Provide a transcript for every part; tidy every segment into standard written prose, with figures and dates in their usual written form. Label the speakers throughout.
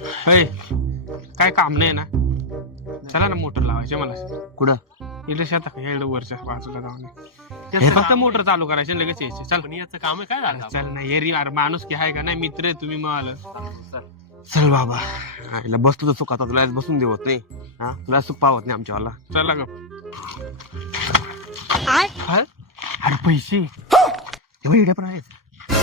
Speaker 1: काय काम नाही ना, चला ना मोटर लावायचे मला.
Speaker 2: कुठं?
Speaker 1: इकडे शेतात इकडे वरच्या बाजूला जाऊन हे फक्त मोटर चालू करायचे लगेच यायचे. चल
Speaker 3: पण याचं काम आहे काय झालं?
Speaker 1: चल ना ये रे, अरे माणूस की आहे का नाही, मित्र आहे तुम्ही मला.
Speaker 2: चल बाबा, आईला बसतो तर सुख, आता तुला बसून देवत नाही. हा, तुला सुख पावत नाही आमच्यावाला.
Speaker 1: चला ग.
Speaker 2: अरे पैसे तेव्हा इकडे पण आहेत.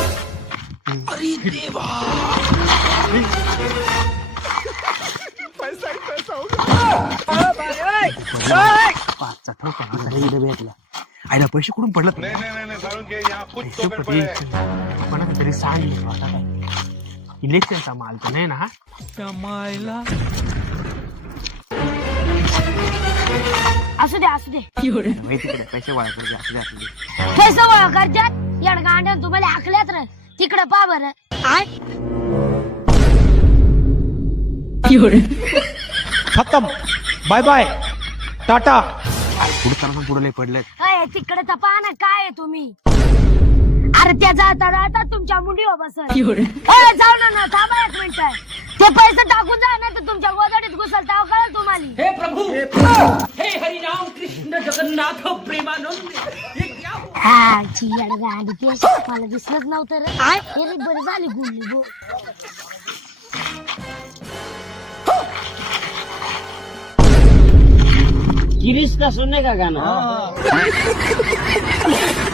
Speaker 2: पाचचा ठोका इकडे भेटला. आईला पैसे कुठून पडलं? पण तरी सांगितलं आता काय इलेक्शनचा माल तर नाही ना. हा
Speaker 4: असू दे असू दे,
Speaker 2: तिकडे पैसे गोळा करू दे. असू दे, असू दे.
Speaker 4: पैसे गोळा करतात येड गांड्या, तुम्हाला आखल्यात रे. तिकडे पा बरं.
Speaker 5: खत्म, बाय बाय, टाटा.
Speaker 2: पुढे चालून पुढे लय पडलेत.
Speaker 4: तिकडे तर पहा ना, काय आहे तुम्ही. अरे त्या जाता जाता तुमच्या मुंडीवर बसल. जाऊ ना, थांबा एक मिनिट. ते पैसे टाकून जा ना, तर तुमच्या गोदडीत घुसल तेव्हा कळेल तुम्हाला.
Speaker 6: हे प्रभु, हे हरिनाम कृष्ण जगन्नाथ प्रेमानंद.
Speaker 4: हा चियड गाडी ते मला दिसलंच नव्हतं रे. हे रे, बरी झाली गुंडली गो.
Speaker 6: गिरीश का सुनने का गाना?